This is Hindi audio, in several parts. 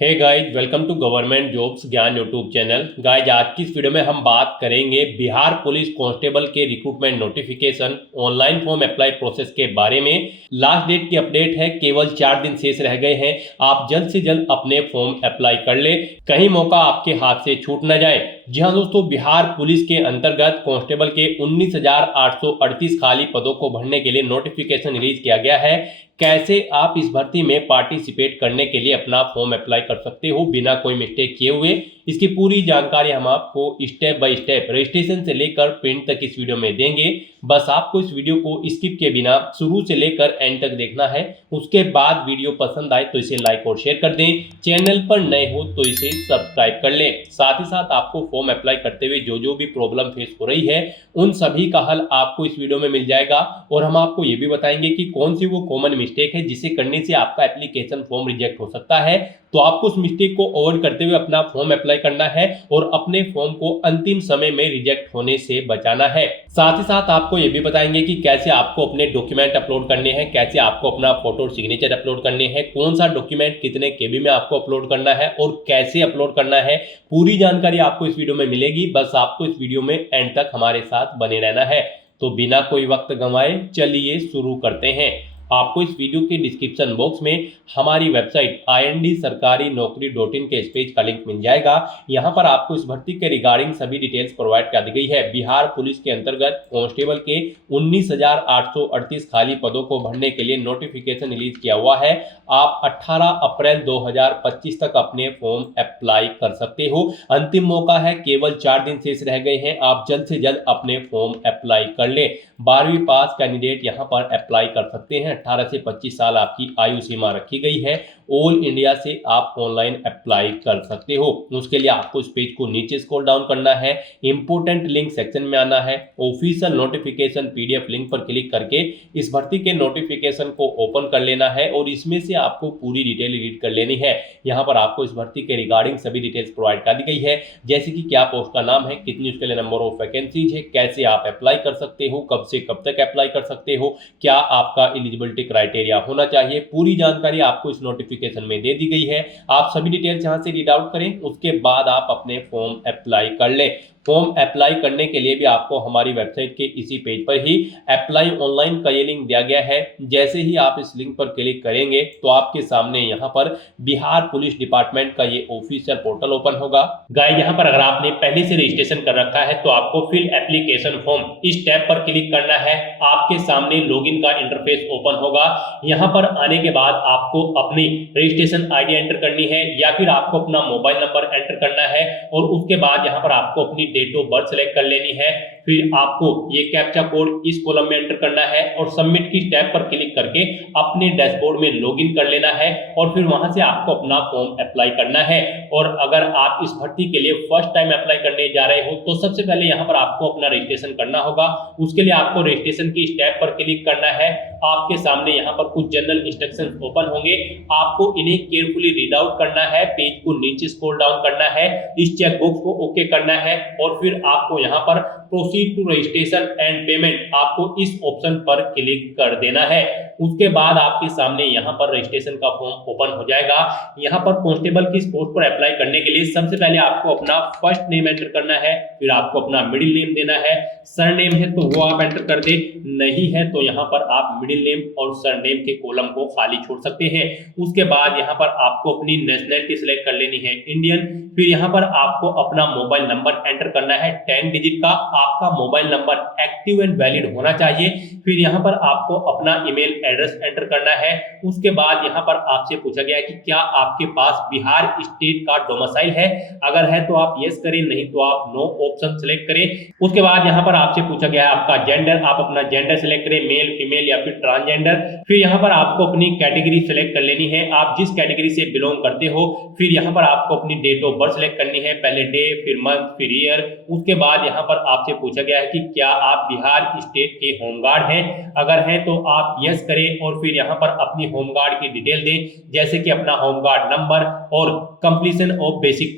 Hey guys, welcome to government jobs Gyan YouTube channel. Guys, आज की इस वीडियो में हम बात करेंगे बिहार पुलिस कांस्टेबल के recruitment notification online form apply process के बारे में। लास्ट डेट की अपडेट है, केवल 4 दिन शेष रह गए हैं। आप जल्द से जल्द अपने फॉर्म अप्लाई कर ले, कहीं मौका आपके हाथ से छूट न जाए। जी हाँ दोस्तों, बिहार पुलिस के अंतर्गत कांस्टेबल के 19,838 खाली पदों को भरने के लिए नोटिफिकेशन रिलीज किया गया है। कैसे आप इस भर्ती में पार्टिसिपेट करने के लिए अपना फॉर्म अप्लाई कर सकते हो बिना कोई मिस्टेक किए हुए, इसकी पूरी जानकारी हम आपको स्टेप बाय स्टेप रजिस्ट्रेशन से लेकर प्रिंट तक इस वीडियो में देंगे। बस आपको इस वीडियो को स्किप किए बिना शुरू से लेकर एंड तक देखना है। उसके बाद वीडियो पसंद आए तो इसे लाइक और शेयर कर दें। चैनल पर नए हो तो इसे सब्सक्राइब कर लें। साथ ही साथ आपको फॉर्म अप्लाई करते हुए जो भी प्रॉब्लम फेस हो रही है उन सभी का हल आपको इस वीडियो में मिल जाएगा। और हम आपको ये भी बताएंगे कि कौन सी वो कॉमन मिस्टेक है जिसे करने से आपका एप्लीकेशन फॉर्म रिजेक्ट हो सकता है। तो आपको उस मिस्टेक को अवॉइड करते हुए अपना फॉर्म अप्लाई करना है और अपने फॉर्म को अंतिम समय में रिजेक्ट होने से बचाना है। साथ ही साथ आपको ये भी बताएंगे कि कैसे आपको अपने डॉक्यूमेंट अपलोड करने हैं, कैसे आपको अपना फोटो और सिग्नेचर अपलोड करने हैं, कौन सा डॉक्यूमेंट कितने केबी में आपको अपलोड करना है और कैसे अपलोड करना है। पूरी जानकारी आपको इस वीडियो में मिलेगी। बस आपको इस वीडियो में एंड तक हमारे साथ बने रहना है। तो बिना कोई वक्त गंवाए चलिए शुरू करते हैं। आपको इस वीडियो के डिस्क्रिप्शन बॉक्स में हमारी वेबसाइट IND-sarkari-naukri.in के इस पेज का लिंक मिल जाएगा। यहाँ पर आपको इस भर्ती के रिगार्डिंग सभी डिटेल्स प्रोवाइड कर दी गई है। बिहार पुलिस के अंतर्गत कांस्टेबल के 19,838 खाली पदों को भरने के लिए नोटिफिकेशन रिलीज किया हुआ है। आप 18 अप्रैल 2025 तक अपने फॉर्म अप्लाई कर सकते हो। अंतिम मौका है, केवल 4 दिन शेष रह गए हैं। आप जल्द से जल्द अपने फॉर्म अप्लाई कर ले। 12वीं पास कैंडिडेट यहाँ पर अप्लाई कर सकते हैं। 18 से 25 साल आपकी आयु सीमा रखी गई है। ऑल इंडिया से आप ऑनलाइन अप्लाई कर सकते हो। उसके लिए आपको इस पेज को नीचे स्क्रॉल डाउन करना है, इंपोर्टेंट लिंक सेक्शन में आना है, ऑफिशियल नोटिफिकेशन PDF लिंक पर क्लिक करके इस भर्ती के नोटिफिकेशन को ओपन कर लेना है और इसमें से आपको पूरी डिटेल रीड कर लेनी है। यहाँ पर आपको इस भर्ती के रिगार्डिंग सभी डिटेल्स प्रोवाइड कर दी गई है, जैसे कि क्या पोस्ट का नाम है, कितनी उसके लिए नंबर ऑफ वैकेंसीज है, कैसे आप अप्लाई कर सकते हो, कब से कब तक अप्लाई कर सकते हो, क्या आपका एलिजिबिलिटी क्राइटेरिया होना चाहिए। पूरी जानकारी आपको इस नोटिफिकेशन में दे दी गई है। आप सभी डिटेल्स यहां से रीड आउट करें, उसके बाद आप अपने फॉर्म अप्लाई कर लें। फॉर्म अप्लाई करने के लिए भी आपको हमारी वेबसाइट के इसी पेज पर ही अप्लाई ऑनलाइन का ये लिंक दिया गया है। जैसे ही आप इस लिंक पर क्लिक करेंगे तो आपके सामने यहाँ पर बिहार पुलिस डिपार्टमेंट का ये ऑफिशियल पोर्टल ओपन होगा। गाइस, यहाँ पर अगर आपने पहले से रजिस्ट्रेशन कर रखा है तो आपको फिल एप्लीकेशन फॉर्म इस टैब पर क्लिक करना है। आपके सामने लॉगिन का इंटरफेस ओपन होगा। यहाँ पर आने के बाद आपको अपनी रजिस्ट्रेशन ID एंटर करनी है या फिर आपको अपना मोबाइल नंबर एंटर करना है और उसके बाद यहाँ पर आपको अपनी डेट ऑफ बर्थ सेलेक्ट कर लेनी है। फिर आपको ये कैप्चा कोड इस कॉलम में एंटर करना है और सबमिट की टैब पर क्लिक करके अपने डैशबोर्ड में लॉगिन कर लेना है और फिर वहां से आपको अपना फॉर्म अप्लाई करना है। और अगर आप इस भर्ती के लिए फर्स्ट टाइम अप्लाई करने जा रहे हो तो सबसे पहले यहाँ पर आपको अपना रजिस्ट्रेशन करना होगा। उसके लिए आपको रजिस्ट्रेशन की टैब पर क्लिक करना है। आपके सामने यहाँ पर कुछ जनरल इंस्ट्रक्शंस ओपन होंगे, आपको इन्हें केयरफुली रीड आउट करना है। पेज को नीचे स्क्रॉल डाउन करना है, इस चेक बॉक्स को ओके करना है और फिर आपको यहाँ पर proceed to registration and payment आपको इस ऑप्शन पर क्लिक कर देना है। उसके बाद आपके सामने यहाँ पर रजिस्ट्रेशन का फॉर्म ओपन हो जाएगा। यहाँ पर कांस्टेबल की पोस्ट पर अप्लाई करने के लिए सबसे पहले आपको अपना फर्स्ट नेम एंटर करना है, फिर आपको अपना मिडिल नेम देना है। सरनेम है तो वो आप एंटर कर दे, नहीं है तो यहाँ पर आप मिडिल नेम और सरनेम के कॉलम को खाली छोड़ सकते हैं। उसके बाद यहाँ पर आपको अपनी नेशनलिटी सिलेक्ट कर लेनी है, इंडियन। फिर यहाँ पर आपको अपना मोबाइल नंबर एंटर करना है 10 डिजिट का। आपका mobile number active and valid होना चाहिए। फिर यहाँ पर आपको अपना ईमेल एड्रेस एंटर करना है। उसके बाद यहाँ पर आपसे पूछा गया है कि क्या आपके पास बिहार स्टेट का डोमिसाइल है। अगर है तो आप यस करें, नहीं तो आप नो ऑप्शन सेलेक्ट करें। उसके बाद यहाँ पर आपसे पूछा गया है आपका जेंडर, आप अपना जेंडर सेलेक्ट करें, मेल, फीमेल या फिर ट्रांसजेंडर। फिर यहाँ पर आपको अपनी कैटेगरी सेलेक्ट कर लेनी है, आप जिस कैटेगरी से बिलोंग करते हो। फिर यहाँ पर आपको अपनी डेट ऑफ बर्थ सेलेक्ट करनी है, पहले डे, फिर मंथ, फिर ईयर। उसके बाद यहाँ पर आपसे पूछा गया है कि क्या आप बिहार स्टेट के होमगार्ड हैं। है, अगर है तो आप यस करें और फिर यहाँ पर अपनी होमगार्ड की डिटेल दें, जैसे कि अपना होमगार्ड नंबर और कंप्लीशन ऑफ बेसिक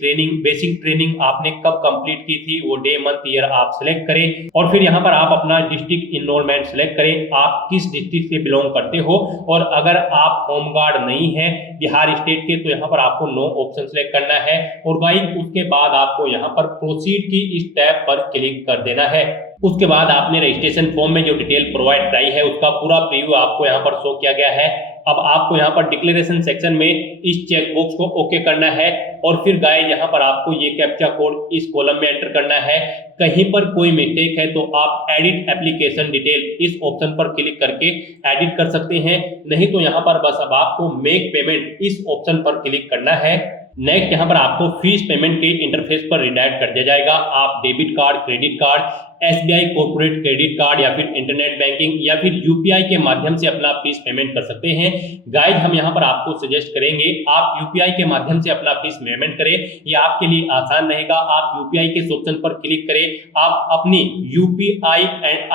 ट्रेनिंग आपने कब कंप्लीट की थी, वो डे मंथ ईयर आप सिलेक्ट करें और फिर यहाँ पर आप अपना डिस्ट्रिक्ट इनरोलमेंट सिलेक्ट करें, आप किस डिस्ट्रिक्ट से बिलोंग करते हो। और अगर आप होमगार्ड नहीं है बिहार स्टेट के तो यहाँ पर आपको नो ऑप्शन सिलेक्ट करना है और गाइस उसके बाद आपको यहाँ पर प्रोसीड की इस टैब पर क्लिक कर देना है। उसके बाद आपने रजिस्ट्रेशन फॉर्म में जो डिटेल प्रोवाइड कराई है उसका पूरा प्रीव्यू आपको यहाँ पर शो किया गया है। अब आपको यहाँ पर डिक्लेरेशन सेक्शन में इस चेक बॉक्स को ओके करना है और फिर गाइस यहाँ पर आपको ये कैप्चा कोड इस कॉलम में एंटर करना है। कहीं पर कोई मिस्टेक है तो आप एडिट एप्लीकेशन डिटेल इस ऑप्शन पर क्लिक करके एडिट कर सकते हैं, नहीं तो यहाँ पर बस अब आपको मेक पेमेंट इस ऑप्शन पर क्लिक करना है। नेक्स्ट यहाँ पर आपको फीस पेमेंट के इंटरफेस पर रिडायरेक्ट कर दिया जाएगा। आप debit card, credit card, SBI corporate credit card या फिर इंटरनेट बैंकिंग या फिर UPI के माध्यम से अपना फीस पेमेंट कर सकते हैं। गाइस हम यहाँ पर आपको सजेस्ट करेंगे आप UPI के माध्यम से अपना फीस पेमेंट करें, ये आपके लिए आसान रहेगा। आप UPI के ऑप्शन पर क्लिक करें, आप अपनी UPI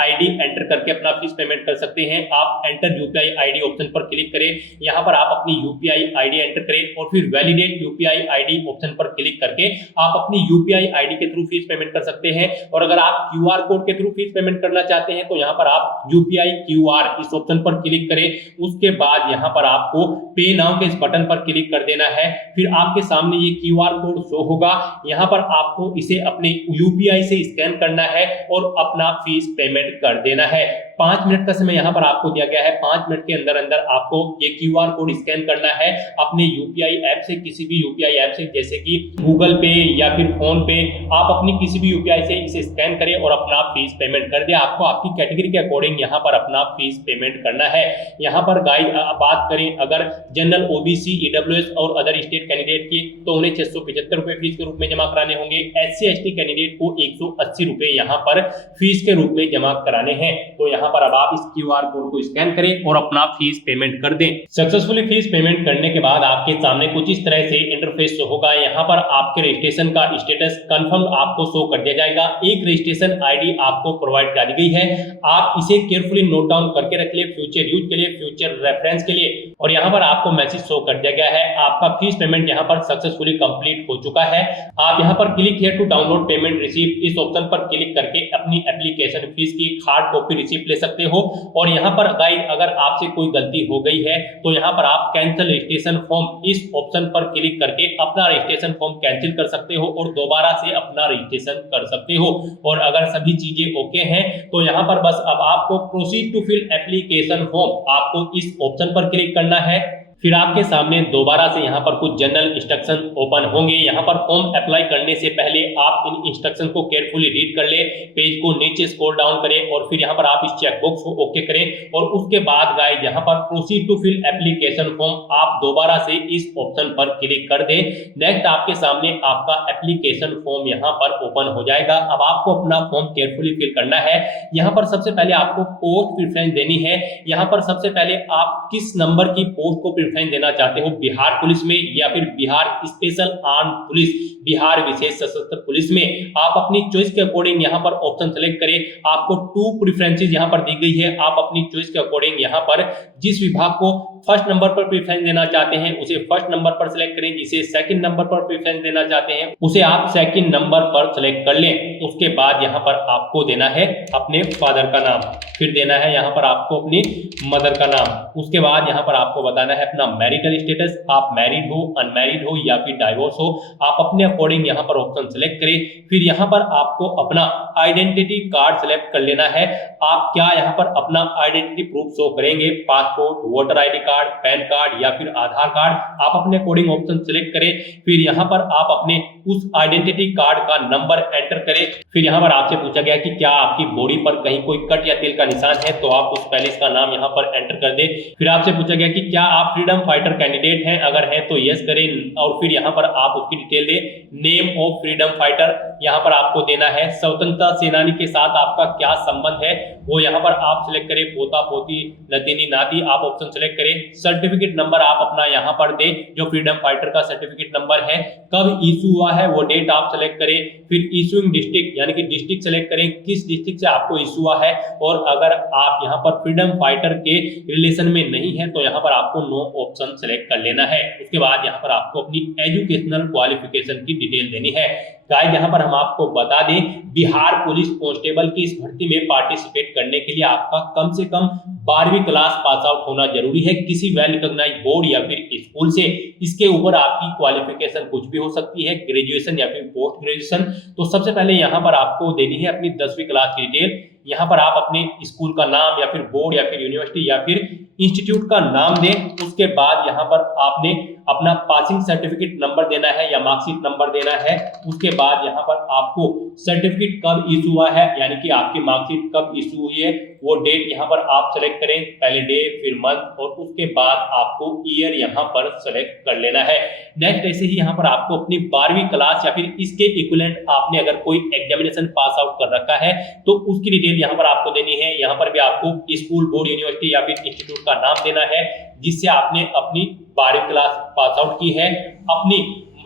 ID एंटर करके अपना फीस पेमेंट कर सकते हैं। आप एंटर UPI ID ऑप्शन पर क्लिक करें, यहाँ पर आप अपनी UPI ID एंटर करें और फिर वैलिडेट UPI ID ऑप्शन पर क्लिक करके आप अपनी UPI ID के थ्रू फीस पेमेंट कर सकते हैं। और अगर आप QR कोड के थ्रू फीस पेमेंट करना चाहते हैं तो यहाँ पर आप UPI QR इस ऑप्शन पर क्लिक करें। उसके बाद यहाँ पर आपको पे नाउ के इस बटन पर क्लिक कर देना है, फिर आपके सामने ये QR कोड शो होगा। यहाँ पर आपको इसे अपने UPI से स्कैन करना है और अपना फीस पेमेंट कर देना है। 5 मिनट का समय यहाँ पर आपको दिया गया है। 5 मिनट के अंदर अंदर आपको ये QR कोड स्कैन करना है अपने UPI ऐप से, किसी भी UPI ऐप से जैसे कि गूगल पे या फिर फोन पे, आप अपनी किसी भी UPI से इसे स्कैन करें और अपना फीस पेमेंट कर दे। आपको आपकी कैटेगरी के अकॉर्डिंग यहाँ पर अपना फीस पेमेंट करना है। यहाँ पर गाइस बात करें अगर जनरल, OBC, EWS और अदर स्टेट कैंडिडेट की तो उन्हें 675 रुपए फीस के रूप में जमा कराने होंगे। SC ST कैंडिडेट को 180 रुपए यहाँ पर फीस के रूप में जमा कराने हैं। तो यहाँ पर अब आप इस QR कोड को स्कैन करें और अपना फीस पेमेंट कर दें। सक्सेसफुली फीस पेमेंट करने के बाद आपके सामने कुछ इस तरह से इंटरफेस होगा। यहाँ पर आपके रजिस्ट्रेशन का स्टेटस कंफर्म आपको शो कर दिया जाएगा। एक रजिस्ट्रेशन ID आपको प्रोवाइड कर दी गई है, आप इसे केयरफुली नोट डाउन करके रख लिए फ्यूचर यूज के लिए, फ्यूचर रेफरेंस के लिए। और यहाँ पर आपको मैसेज शो कर दिया गया है आपका फीस पेमेंट यहाँ पर सक्सेसफुली कंप्लीट हो चुका है। आप यहाँ पर click here to download payment receipt इस ऑप्शन पर क्लिक करके अपनी एप्लीकेशन फीस की हार्ड कॉपी रिसीप्ट ले सकते हो। और यहाँ पर गाइस अगर आपसे कोई गलती हो गई है तो यहाँ पर आप कैंसिल रजिस्ट्रेशन फॉर्म इस ऑप्शन पर क्लिक करके अपना रजिस्ट्रेशन फॉर्म कैंसिल कर सकते हो और दोबारा से अपना रजिस्ट्रेशन कर सकते हो। और अगर सभी चीजें ओके हैं तो यहाँ पर बस अब आपको proceed to fill application form आपको इस ऑप्शन पर क्लिक करना है। फिर आपके सामने दोबारा से यहाँ पर कुछ जनरल इंस्ट्रक्शन ओपन होंगे। यहाँ पर फॉर्म अप्लाई करने से पहले आप इन इंस्ट्रक्शन को केयरफुली रीड कर ले, पेज को नीचे स्क्रॉल डाउन करें और फिर यहाँ पर आप इस चेक बॉक्स को ओके करें। और उसके बाद गाइस यहाँ पर proceed to fill application form आप दोबारा से इस ऑप्शन पर क्लिक कर दें। नेक्स्ट आपके सामने आपका एप्लीकेशन फॉर्म यहाँ पर ओपन हो जाएगा। अब आपको अपना फॉर्म केयरफुली फिल करना है। यहाँ पर सबसे पहले आपको पोस्ट प्रेफरेंस देनी है। यहाँ पर सबसे पहले आप किस नंबर की पोस्ट को देना चाहते हो, बिहार पुलिस में या फिर Bihar special arm police, Bihar विशेष सशस्त्र पुलिस में। आप अपनी चॉइस के अकॉर्डिंग यहाँ पर ऑप्शन सेलेक्ट करें। आपको 2 प्रेफरेंसेस यहाँ पर दी गई है। आप अपनी चॉइस के अकॉर्डिंग यहाँ पर जिस विभाग को फर्स्ट नंबर पर प्रेफरेंस देना चाहते हैं उसे फर्स्ट नंबर पर सिलेक्ट करें, जिसे सेकंड नंबर पर प्रेफरेंस देना चाहते हैं उसे आप सेकंड नंबर पर सिलेक्ट कर लें। उसके बाद यहाँ पर आपको देना है अपने फादर का नाम, फिर देना है यहाँ पर आपको अपनी मदर का नाम। उसके बाद यहाँ पर आपको बताना है अपना मैरिटल स्टेटस, आप मैरिड हो, अनमैरिड हो या फिर डाइवोर्स हो। आप अपने अकॉर्डिंग यहाँ पर ऑप्शन सिलेक्ट करें। फिर यहाँ पर आपको अपना आइडेंटिटी कार्ड सिलेक्ट कर लेना है। आप क्या यहाँ पर अपना आइडेंटिटी प्रूफ शो करेंगे, passport, voter ID card, pan card या फिर आधार कार्ड। आप अपने अकॉर्डिंग ऑप्शन सिलेक्ट करें। फिर यहाँ पर आप अपने उस आइडेंटिटी कार्ड का नंबर एंटर करें। फिर यहाँ पर आपसे पूछा गया कि क्या आपकी बॉडी पर कहीं कोई कट या तेल का निशान है, तो आप उस पैलेस का नाम यहाँ पर एंटर कर दें। फिर आपसे पूछा गया कि क्या आप फ्रीडम फाइटर कैंडिडेट हैं, अगर है तो यस करें और फिर यहाँ पर आप उसकी डिटेल दें। नेम ऑफ फ्रीडम फाइटर यहाँ पर आपको देना है। स्वतंत्रता सेनानी के साथ आपका क्या संबंध है वो यहाँ पर आप सिलेक्ट करें। पोता पोती, नतीनी नाती, आप ऑप्शन सिलेक्ट करें। सर्टिफिकेट नंबर आप अपना यहाँ पर दें जो फ्रीडम फाइटर का सर्टिफिकेट नंबर है, कब इशू हुआ है वो डेट आप सेलेक्ट करें, फिर इशूइंग डिस्ट्रिक्ट यानी कि डिस्ट्रिक्ट सेलेक्ट करें, किस डिस्ट्रिक्ट से आपको इशू हुआ है, और अगर आप यहाँ पर फ्रीडम फाइटर के रिलेशन में नहीं है तो यहाँ पर आपको नो ऑप्शन सेलेक्ट कर लेना है। उसके बाद यहाँ पर आपको अपनी एजुकेशनल क्वालिफिकेशन की डिटेल देनी है। गाइस यहाँ पर हम आपको बता दें, बिहार पुलिस कांस्टेबल की इस भर्ती में पार्टिसिपेट करने के लिए आपका कम से कम 12वीं क्लास पास आउट होना जरूरी है किसी वेल रिकॉग्नाइज्ड बोर्ड या फिर स्कूल से। इसके ऊपर आपकी क्वालिफिकेशन कुछ भी हो सकती है, ग्रेजुएशन या फिर पोस्ट ग्रेजुएशन। तो सबसे पहले यहाँ पर आपको देनी है अपनी 10वीं क्लास की डिटेल। यहाँ पर आप अपने स्कूल का नाम या फिर बोर्ड या फिर यूनिवर्सिटी या फिर इंस्टीट्यूट का नाम दें। उसके बाद यहाँ पर आपने अपना पासिंग सर्टिफिकेट नंबर देना है या मार्कशीट नंबर देना है। उसके बाद यहाँ पर आपको सर्टिफिकेट कब इशू हुआ है यानी कि आपकी मार्कशीट कब इशू हुई है वो डेट यहाँ पर आप सेलेक्ट करें, पहले डे फिर मंथ, और उसके बाद आपको ईयर यहाँ पर सेलेक्ट कर लेना है। नेक्स्ट ऐसे ही यहाँ पर आपको अपनी 12वीं क्लास या फिर इसके इक्विवेलेंट आपने अगर कोई एग्जामिनेशन पास आउट कर रखा है तो उसकी डिटेल यहाँ पर आपको देनी है। यहाँ पर भी आपको स्कूल, बोर्ड, यूनिवर्सिटी या फिर इंस्टीट्यूट का नाम देना है जिससे आपने अपनी 12वीं क्लास पास आउट की है, अपनी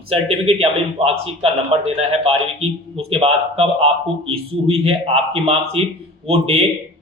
सर्टिफिकेट या फिर मार्कशीट का नंबर देना है 12वीं की। उसके बाद कब आपको इशू हुई है आपकी मार्कशीट, वो डे,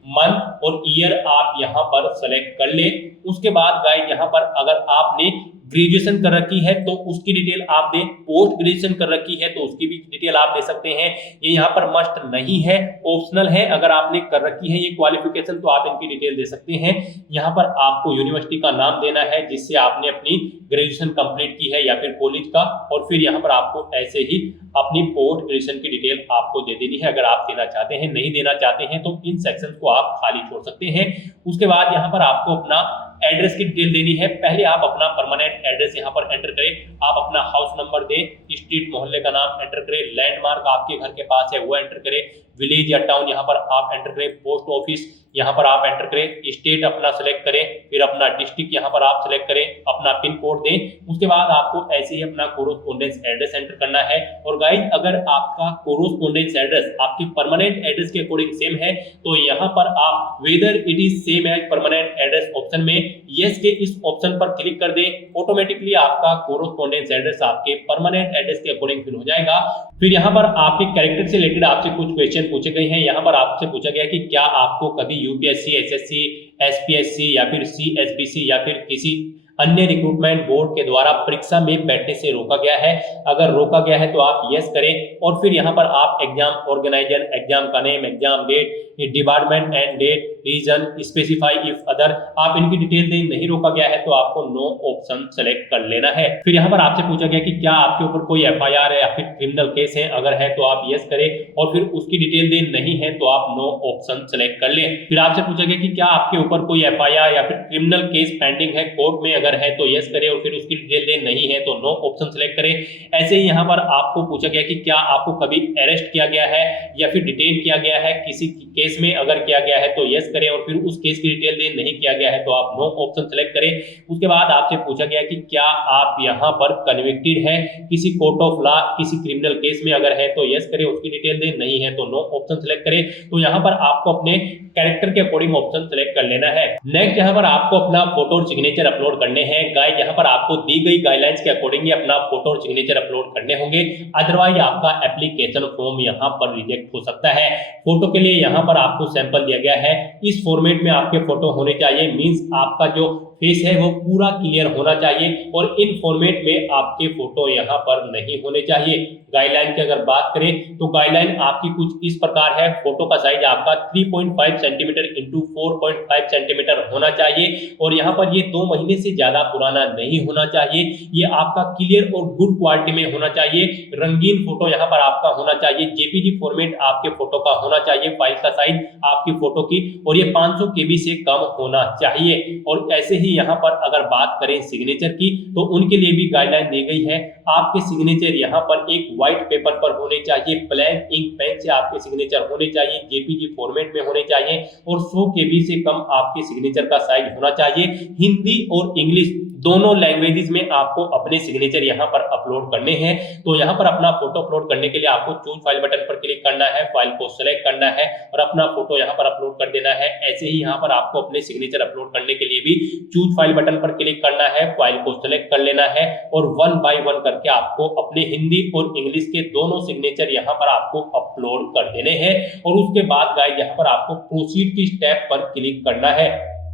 मंथ और ईयर आप यहाँ पर सेलेक्ट कर ले। उसके बाद गाइस यहाँ पर अगर आपने ग्रेजुएशन कर रखी है तो उसकी डिटेल आप दें, पोस्ट ग्रेजुएशन कर रखी है तो उसकी भी डिटेल आप दे सकते हैं। ये यहाँ पर मस्ट नहीं है, ऑप्शनल है। अगर आपने कर रखी है ये क्वालिफिकेशन तो आप इनकी डिटेल दे सकते हैं। यहाँ पर आपको यूनिवर्सिटी का नाम देना है जिससे आपने अपनी ग्रेजुएशन कंप्लीट की है या फिर कॉलेज का, और फिर यहाँ पर आपको ऐसे ही अपनी पोस्ट ग्रेजुएशन की डिटेल आपको दे देनी है अगर आप देना चाहते हैं। नहीं देना चाहते हैं तो इन सेक्शन को आप खाली छोड़ सकते हैं। उसके बाद यहाँ पर आपको अपना एड्रेस की डिटेल देनी है। पहले आप अपना परमानेंट एड्रेस यहाँ पर एंटर करें, आप अपना हाउस नंबर दें, स्ट्रीट मोहल्ले का नाम एंटर करें, लैंडमार्क आपके घर के पास है वो एंटर करें, विलेज या टाउन यहाँ पर आप एंटर करें, पोस्ट ऑफिस यहाँ पर आप एंटर करें, स्टेट अपना सेलेक्ट करें, फिर अपना डिस्ट्रिक्ट यहाँ पर आप सेलेक्ट करें, अपना पिन कोड दें। उसके बाद आपको ऐसे ही अपना कोरोस्पोंडेंस एड्रेस एंटर करना है। और गाइस अगर आपका कोरोस्पोंडेंस एड्रेस आपके परमानेंट एड्रेस के अकॉर्डिंग सेम है तो यहाँ पर आप whether it is same as permanent address option में यस के इस ऑप्शन पर क्लिक कर दें। ऑटोमेटिकली आपका कोरोस्पोंडेंस एड्रेस आपके परमानेंट एड्रेस के अकॉर्डिंग फिल हो जाएगा। फिर यहाँ पर आपके कैरेक्टर से रिलेटेड आपसे कुछ क्वेश्चन पूछे गए हैं। यहाँ पर आपसे पूछा गया कि क्या आपको कभी यूपीएससी, एसएससी, एसपीएससी या फिर सीएसबीसी या फिर किसी अन्य रिक्रूटमेंट बोर्ड के द्वारा परीक्षा में बैठने से रोका गया है? अगर रोका गया है तो आप यस करें, और फिर यहाँ पर आप एग्जाम ऑर्गेनाइजर, एग्जाम का name, exam date, department and date, reason, specify if other, आप इनकी डिटेल दें। नहीं रोका गया है तो आपको नो ऑप्शन सेलेक्ट कर लेना है। फिर यहाँ पर आपसे पूछा गया कि क्या आपके ऊपर कोई एफआईआर है या फिर क्रिमिनल केस है, अगर है तो आप यस करें और फिर उसकी डिटेल दें। नहीं है तो आप नो ऑप्शन सेलेक्ट कर लें। फिर आपसे पूछा गया कि क्या आपके ऊपर कोई एफआईआर या फिर क्रिमिनल केस पेंडिंग है कोर्ट में, अगर है तो यस करें और फिर उसकी डिटेल दें। नहीं है तो नो ऑप्शन सेलेक्ट करें। ऐसे ही यहाँ पर आपको पूछा गया कि क्या आपको कभी अरेस्ट किया गया है या फिर डिटेन किया गया है किसी केस में, अगर किया गया है तो यस करें और फिर उस केस की डिटेल दें। नहीं किया गया है तो आप नो ऑप्शन सेलेक्ट करें। उसके बाद आपसे पूछा गया कि क्या आप यहाँ पर कन्विक्टेड है किसी कोर्ट ऑफ लॉ, किसी क्रिमिनल केस में, अगर है तो यस करें, उसकी डिटेल दें। नहीं है तो नो ऑप्शन सेलेक्ट करें। तो यहाँ पर आपको अपने कैरेक्टर के अकॉर्डिंग ऑप्शन सेलेक्ट कर लेना है। नेक्स्ट यहाँ पर आपको अपना फोटो और सिग्नेचर अपलोड करने हैं। गाइस यहाँ पर आपको दी गई गाइडलाइंस के अकॉर्डिंग ही अपना फोटो और सिग्नेचर अपलोड करने होंगे, अदरवाइज आपका एप्लीकेशन फॉर्म यहाँ पर रिजेक्ट हो सकता है। फोटो के लिए यहाँ पर आपको सैंपल दिया गया है, इस फॉर्मेट में आपके फोटो होने चाहिए। मींस आपका जो फेस है वो पूरा क्लियर होना चाहिए और इन फॉर्मेट में आपके फोटो यहाँ पर नहीं होने चाहिए। गाइडलाइन की अगर बात करें तो गाइडलाइन आपकी कुछ इस प्रकार है। फोटो का साइज आपका 3.5 सेंटीमीटर इंटू 4.5 सेंटीमीटर होना चाहिए और यहाँ पर ये 2 महीने से ज्यादा पुराना नहीं होना चाहिए। ये आपका क्लियर और गुड क्वालिटी में होना चाहिए। रंगीन फोटो यहाँ पर आपका होना चाहिए। जेपीजी फॉर्मेट आपके फोटो का होना चाहिए, फाइल का साइज आपकी फोटो की, और ये 500 KB से कम होना चाहिए। और ऐसे ही यहाँ पर अगर बात करें सिग्नेचर की तो उनके लिए भी गाइडलाइन दी गई है। आपके सिग्नेचर यहाँ पर एक व्हाइट पेपर पर होने चाहिए, ब्लैंक इंक पेन से आपके सिग्नेचर होने चाहिए, जेपीजी फॉर्मेट में होने चाहिए और 100 KB से कम आपके सिग्नेचर का साइज होना चाहिए। हिंदी और इंग्लिश दोनों लैंग्वेजेस में आपको अपने सिग्नेचर यहाँ पर अपलोड करने हैं। तो यहाँ पर अपना फोटो अपलोड करने के लिए आपको चूज फाइल बटन पर क्लिक करना है, फाइल को सेलेक्ट करना है और अपना फोटो यहाँ पर अपलोड कर देना है। ऐसे ही यहाँ पर आपको अपने सिग्नेचर अपलोड करने के लिए भी चूज फाइल बटन पर क्लिक करना है, फाइल को सेलेक्ट कर लेना है और 1 बाय 1 करके आपको अपने हिंदी और इंग्लिश के दोनों सिग्नेचर यहाँ पर आपको अपलोड कर देने हैं। और उसके बाद गाइस यहाँ पर आपको प्रोसीड की स्टेप पर क्लिक करना है।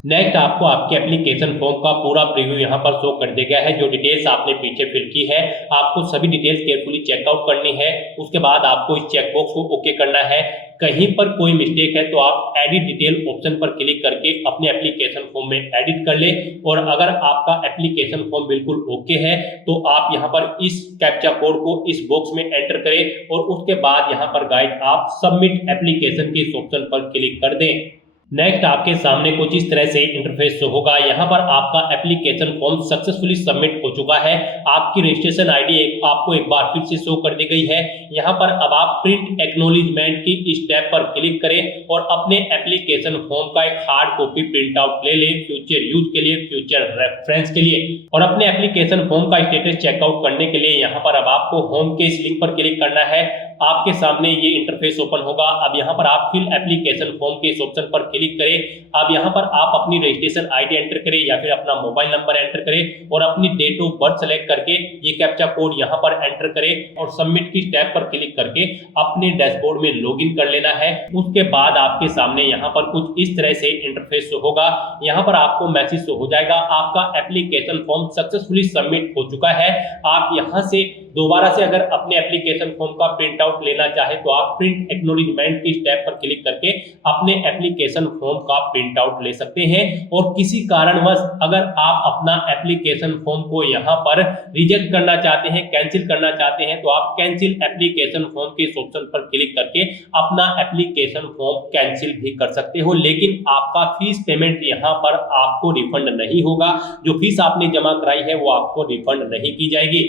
नेक्स्ट आपको आपके एप्लीकेशन फॉर्म का पूरा प्रीव्यू यहाँ पर शो कर दिया गया है। जो डिटेल्स आपने पीछे फिल की है आपको सभी डिटेल्स केयरफुली चेकआउट करनी है। उसके बाद आपको इस चेकबॉक्स को ओके करना है। कहीं पर कोई मिस्टेक है तो आप एडिट डिटेल ऑप्शन पर क्लिक करके अपने एप्लीकेशन फॉर्म में एडिट कर ले। और अगर आपका एप्लीकेशन फॉर्म बिल्कुल ओके है तो आप यहाँ पर इस कैप्चा कोड को इस बॉक्स में एंटर करें और उसके बाद यहाँ पर गाइड आप सबमिट एप्लीकेशन के इस ऑप्शन पर क्लिक कर दें। नेक्स्ट आपके सामने कुछ इस तरह से इंटरफेस शो होगा। यहाँ पर आपका एप्लीकेशन फॉर्म सक्सेसफुली सबमिट हो चुका है। आपकी रजिस्ट्रेशन आईडी आपको एक बार फिर से शो कर दी गई है। यहाँ पर अब आप प्रिंट एक्नॉलेजमेंट की स्टेप पर क्लिक करें और अपने एप्लीकेशन फॉर्म का एक हार्ड कॉपी प्रिंट आउट ले लें फ्यूचर यूज के लिए, फ्यूचर रेफरेंस के लिए। और अपने एप्लीकेशन फॉर्म का स्टेटस चेकआउट करने के लिए यहाँ पर अब आपको होम के इस लिंक पर क्लिक करना है। आपके सामने ये इंटरफेस ओपन होगा। अब यहाँ पर आप फिल एप्लीकेशन फॉर्म के इस ऑप्शन पर क्लिक करें। अब यहाँ पर आप अपनी रजिस्ट्रेशन आईडी एंटर करें या फिर अपना मोबाइल नंबर एंटर करें और अपनी डेट ऑफ बर्थ सेलेक्ट करके ये कैप्चा कोड यहाँ पर एंटर करें और सबमिट की स्टेप पर क्लिक करके अपने डैशबोर्ड में लॉगिन कर लेना है। उसके बाद आपके सामने यहाँ पर कुछ इस तरह से इंटरफेस शो होगा। यहाँ पर आपको मैसेज शो हो जाएगा आपका एप्लीकेशन फॉर्म सक्सेसफुली सबमिट हो चुका है। आप यहाँ से दोबारा से अगर अपने एप्लीकेशन फॉर्म का प्रिंट आउट लेना चाहे तो आप प्रिंट एक्नॉलेजमेंट की स्टेप पर क्लिक करके अपने एप्लीकेशन फॉर्म का प्रिंट आउट ले सकते हैं। और किसी कारणवश अगर आप अपना एप्लीकेशन फॉर्म को यहाँ पर रिजेक्ट करना चाहते हैं, कैंसिल करना चाहते हैं, तो आप कैंसिल एप्लीकेशन फॉर्म के इस ऑप्शन पर क्लिक करके अपना एप्लीकेशन फॉर्म कैंसिल भी कर सकते हो। लेकिन आपका फीस पेमेंट यहाँ पर आपको रिफंड नहीं होगा। जो फीस आपने जमा कराई है वो आपको रिफंड नहीं की जाएगी।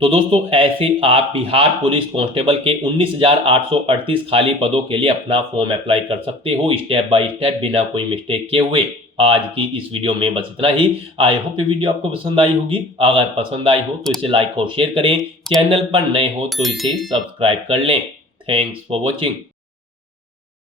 तो दोस्तों ऐसे आप बिहार पुलिस कांस्टेबल के 19,838 खाली पदों के लिए अपना फॉर्म अप्लाई कर सकते हो स्टेप बाय स्टेप बिना कोई मिस्टेक किए हुए। आज की इस वीडियो में बस इतना ही। आई होप ये वीडियो आपको पसंद आई होगी। अगर पसंद आई हो तो इसे लाइक और शेयर करें। चैनल पर नए हो तो इसे सब्सक्राइब कर लें। Thanks for watching.